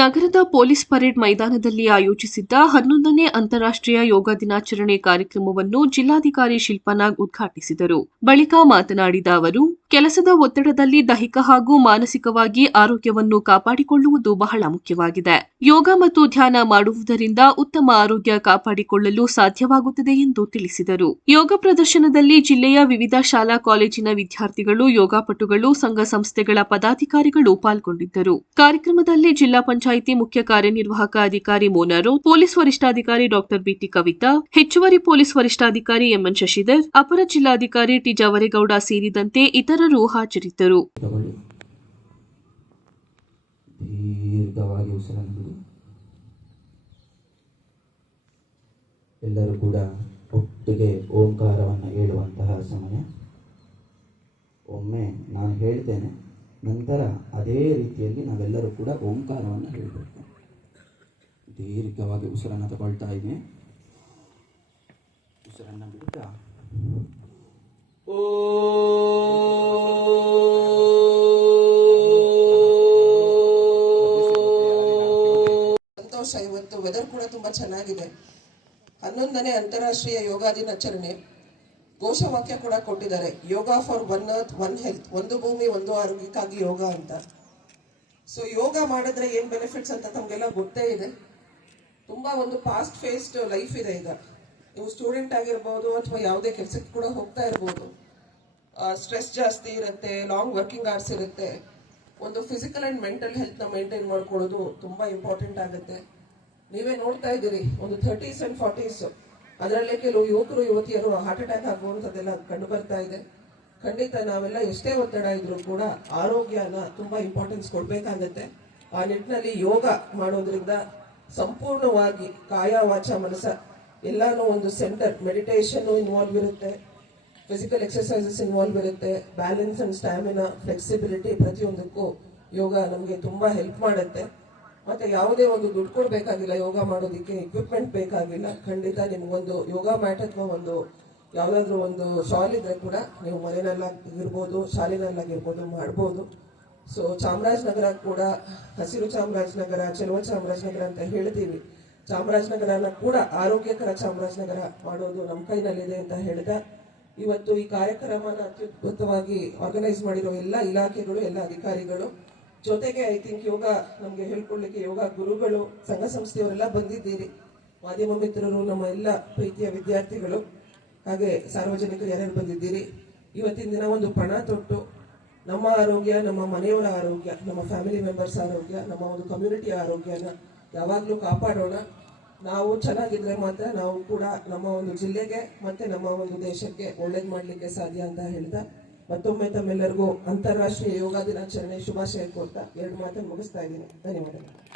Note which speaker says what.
Speaker 1: ನಗರದ police parade ಮೈದಾನದಲ್ಲಿ ಆಯೋಜಿಸಿದ್ದ ಹನ್ನೊಂದನೇ ಅಂತಾರಾಷ್ಟ್ರೀಯ ಯೋಗ ದಿನಾಚರಣೆ ಕಾರ್ಯಕ್ರಮವನ್ನು ಜಿಲ್ಲಾಧಿಕಾರಿ ಶಿಲ್ಪನಾಗ್ ಉದ್ಘಾಟಿಸಿದರು. ಬಳಿಕ ಮಾತನಾಡಿದ ಅವರು ಕೆಲಸದ ಒತ್ತಡದಲ್ಲಿ ದೈಹಿಕ ಹಾಗೂ ಮಾನಸಿಕವಾಗಿ ಆರೋಗ್ಯವನ್ನು ಕಾಪಾಡಿಕೊಳ್ಳುವುದು ಬಹಳ ಮುಖ್ಯವಾಗಿದೆ. ಯೋಗ ಮತ್ತು ಧ್ಯಾನ ಮಾಡುವುದರಿಂದ ಉತ್ತಮ ಆರೋಗ್ಯ ಕಾಪಾಡಿಕೊಳ್ಳಲು ಸಾಧ್ಯವಾಗುತ್ತದೆ ಎಂದು ತಿಳಿಸಿದರು. ಯೋಗ ಪ್ರದರ್ಶನದಲ್ಲಿ ಜಿಲ್ಲೆಯ ವಿವಿಧ ಶಾಲಾ ಕಾಲೇಜಿನ ವಿದ್ಯಾರ್ಥಿಗಳು, ಯೋಗಾಪಟುಗಳು, ಸಂಘ ಸಂಸ್ಥೆಗಳ ಪದಾಧಿಕಾರಿಗಳು ಪಾಲ್ಗೊಂಡಿದ್ದರು. ಕಾರ್ಯಕ್ರಮದಲ್ಲಿ ಜಿಲ್ಲಾ ಪಂಚಾಯಿತಿ ಮುಖ್ಯ ಕಾರ್ಯನಿರ್ವಾಹಕ ಅಧಿಕಾರಿ ಮೋನರು, ಪೊಲೀಸ್ ವರಿಷ್ಠಾಧಿಕಾರಿ ಡಾಕ್ಟರ್ ಬಿಟಿ ಕವಿತಾ, ಹೆಚ್ಚುವರಿ ಪೊಲೀಸ್ ವರಿಷ್ಠಾಧಿಕಾರಿ ಎಂಎನ್ ಶಶಿಧರ್, ಅಪರ ಜಿಲ್ಲಾಧಿಕಾರಿ ಟಿ ಜವರೇಗೌಡ ಸೇರಿದಂತೆ ಇತರರು ಹಾಜರಿದ್ದರು.
Speaker 2: ದೀರ್ಘವಾಗಿ ಉಸಿರನ್ನು ಎಲ್ಲರೂ ಕೂಡ ಒಟ್ಟಿಗೆ ಓಂಕಾರವನ್ನು ಹೇಳುವಂತಹ ಸಮಯ. ಒಮ್ಮೆ ನಾನು ಹೇಳ್ತೇನೆ, ನಂತರ ಅದೇ ರೀತಿಯಲ್ಲಿ ನಾವೆಲ್ಲರೂ ಕೂಡ ಓಂಕಾರವನ್ನು ಹೇಳಬೇಕು. ದೀರ್ಘವಾಗಿ ಉಸಿರನ್ನು ತಗೊಳ್ತಾ ಇದ್ದೀನಿ ಉಸಿರನ್ನು ಬಿಡ್ತಾ.
Speaker 3: ಸಂತೋಷ ಇವತ್ತು ವೆದರ್ ಕೂಡ ತುಂಬಾ ಚೆನ್ನಾಗಿದೆ. ಹನ್ನೊಂದನೇ ಅಂತಾರಾಷ್ಟ್ರೀಯ ಯೋಗ ದಿನಾಚರಣೆ. ಘೋಷವಾಕ್ಯ ಕೂಡ ಕೊಟ್ಟಿದ್ದಾರೆ. Yoga for one earth, one health, ಒಂದು ಭೂಮಿ, ಒಂದು ಆರೋಗ್ಯಕ್ಕಾಗಿ ಯೋಗ ಅಂತ. ಸೊ ಯೋಗ ಮಾಡಿದ್ರೆ ಏನ್ ಬೆನಿಫಿಟ್ಸ್ ಅಂತ ತಮ್ಗೆಲ್ಲ ಗೊತ್ತೇ ಇದೆ. ತುಂಬಾ ಒಂದು ಫಾಸ್ಟ್ ಫೇಸ್ಡ್ ಲೈಫ್ ಇದೆ ಈಗ. ನೀವು ಸ್ಟೂಡೆಂಟ್ ಆಗಿರ್ಬೋದು ಅಥವಾ ಯಾವುದೇ ಕೆಲಸಕ್ಕೆ ಕೂಡ ಹೋಗ್ತಾ ಇರ್ಬೋದು. ಸ್ಟ್ರೆಸ್ ಜಾಸ್ತಿ ಇರುತ್ತೆ ಲಾಂಗ್ ವರ್ಕಿಂಗ್ ಅವರ್ಸ್ ಇರುತ್ತೆ. ಒಂದು ಫಿಸಿಕಲ್ ಅಂಡ್ ಮೆಂಟಲ್ ಹೆಲ್ತ್ನ ಮೇಂಟೈನ್ ಮಾಡ್ಕೊಳ್ಳೋದು ತುಂಬಾ ಇಂಪಾರ್ಟೆಂಟ್ ಆಗುತ್ತೆ. ನೀವೇ ನೋಡ್ತಾ ಇದ್ದೀರಿ, ಒಂದು ಥರ್ಟೀಸ್ ಅಂಡ್ ಫಾರ್ಟೀಸ್ ಅದರಲ್ಲೇ ಕೆಲವು ಯುವಕರು, ಯುವತಿಯರು ಹಾರ್ಟ್ ಅಟ್ಯಾಕ್ ಆಗುವಂಥದ್ದೆಲ್ಲ ಕಂಡು ಬರ್ತಾ ಇದೆ. ಖಂಡಿತ ನಾವೆಲ್ಲ ಎಷ್ಟೇ ಒತ್ತಡ ಇದ್ರೂ ಕೂಡ ಆರೋಗ್ಯನ ತುಂಬಾ ಇಂಪಾರ್ಟೆನ್ಸ್ ಕೊಡ್ಬೇಕಾಗತ್ತೆ. ಆ ನಿಟ್ಟಿನಲ್ಲಿ ಯೋಗ ಮಾಡೋದ್ರಿಂದ ಸಂಪೂರ್ಣವಾಗಿ ಕಾಯ ವಾಚ ಮನಸ್ಸ, ಎಲ್ಲಾನು ಒಂದು ಸೆಂಟರ್ ಮೆಡಿಟೇಷನ್ ಇನ್ವಾಲ್ವ್ ಇರುತ್ತೆ. ಫಿಸಿಕಲ್ ಎಕ್ಸರ್ಸೈಸಸ್ ಇನ್ವಾಲ್ವ್ ಇರುತ್ತೆ. ಬ್ಯಾಲೆನ್ಸ್ ಅಂಡ್ ಸ್ಟ್ಯಾಮಿನಾ ಫ್ಲೆಕ್ಸಿಬಿಲಿಟಿ ಪ್ರತಿಯೊಂದಕ್ಕೂ ಯೋಗ ನಮಗೆ ತುಂಬ ಹೆಲ್ಪ್ ಮಾಡುತ್ತೆ. ಮತ್ತೆ ಯಾವುದೇ ಒಂದು ದುಡ್ಡು ಕೊಡಬೇಕಾಗಿಲ್ಲ, ಯೋಗ ಮಾಡೋದಕ್ಕೆ ಎಕ್ವಿಪ್ಮೆಂಟ್ ಬೇಕಾಗಿಲ್ಲ, ಖಂಡಿತ ನಿಮ್ಗೊಂದು ಯೋಗ ಮ್ಯಾಟ್ ಅಥವಾ ಒಂದು ಯಾವುದಾದ್ರೂ ಒಂದು ಶಾಲ್ ಇದ್ರೆ ಕೂಡ ನೀವು ಮನೆಯಲ್ಲಾಗಿರ್ಬೋದು ಶಾಲಿನಲ್ಲಾಗಿರ್ಬೋದು ಮಾಡ್ಬೋದು. ಸೊ ಚಾಮರಾಜನಗರ ಕೂಡ, ಹಸಿರು ಚಾಮರಾಜನಗರ, ಚೆಲುವ ಚಾಮರಾಜನಗರ ಅಂತ ಹೇಳ್ತೀವಿ. ಚಾಮರಾಜನಗರನ ಕೂಡ ಆರೋಗ್ಯಕರ ಚಾಮರಾಜನಗರ ಮಾಡೋದು ನಮ್ಮ ಕೈನಲ್ಲಿದೆ ಅಂತ ಹೇಳಿದ. ಇವತ್ತು ಈ ಕಾರ್ಯಕ್ರಮನ ಅತ್ಯುದ್ಭುತವಾಗಿ ಆರ್ಗನೈಸ್ ಮಾಡಿರೋ ಎಲ್ಲ ಇಲಾಖೆಗಳು, ಎಲ್ಲ ಅಧಿಕಾರಿಗಳು. ಜೊತೆಗೆ ಐ ಥಿಂಕ್ ಯೋಗ, ನಮಗೆ ಹೇಳ್ಕೊಡ್ಲಿಕ್ಕೆ ಯೋಗ ಗುರುಗಳು, ಸಂಘ ಸಂಸ್ಥೆಯವರೆಲ್ಲ ಬಂದಿದ್ದೀರಿ. ಮಾಧ್ಯಮ ಮಿತ್ರರು, ನಮ್ಮ ಎಲ್ಲ ಪ್ರೀತಿಯ ವಿದ್ಯಾರ್ಥಿಗಳು, ಹಾಗೆ ಸಾರ್ವಜನಿಕರು ಯಾರ್ಯಾರು ಬಂದಿದ್ದೀರಿ. ಇವತ್ತಿನ ದಿನ ಒಂದು ಪಣ ತೊಟ್ಟು, ನಮ್ಮ ಆರೋಗ್ಯ, ನಮ್ಮ ಮನೆಯವರ ಆರೋಗ್ಯ, ನಮ್ಮ ಫ್ಯಾಮಿಲಿ ಮೆಂಬರ್ಸ್ ಆರೋಗ್ಯ, ನಮ್ಮ ಒಂದು ಕಮ್ಯುನಿಟಿ ಆರೋಗ್ಯನ ಯಾವಾಗಲೂ ಕಾಪಾಡೋಣ. ನಾವು ಚೆನ್ನಾಗಿದ್ರೆ ಮಾತ್ರ ನಾವು ಕೂಡ ನಮ್ಮ ಒಂದು ಜಿಲ್ಲೆಗೆ ಮತ್ತೆ ನಮ್ಮ ಒಂದು ದೇಶಕ್ಕೆ ಒಳ್ಳೇದು ಮಾಡ್ಲಿಕ್ಕೆ ಸಾಧ್ಯ ಅಂತ ಹೇಳ್ತಾ, ಮತ್ತೊಮ್ಮೆ ತಮ್ಮೆಲ್ಲರಿಗೂ ಅಂತಾರಾಷ್ಟ್ರೀಯ ಯೋಗ ದಿನಾಚರಣೆ ಶುಭಾಶಯ ಕೋರ್ತಾ ಎರಡು ಮಾತು ಮುಗಿಸ್ತಾ ಇದ್ದೀನಿ. ಧನ್ಯವಾದಗಳು.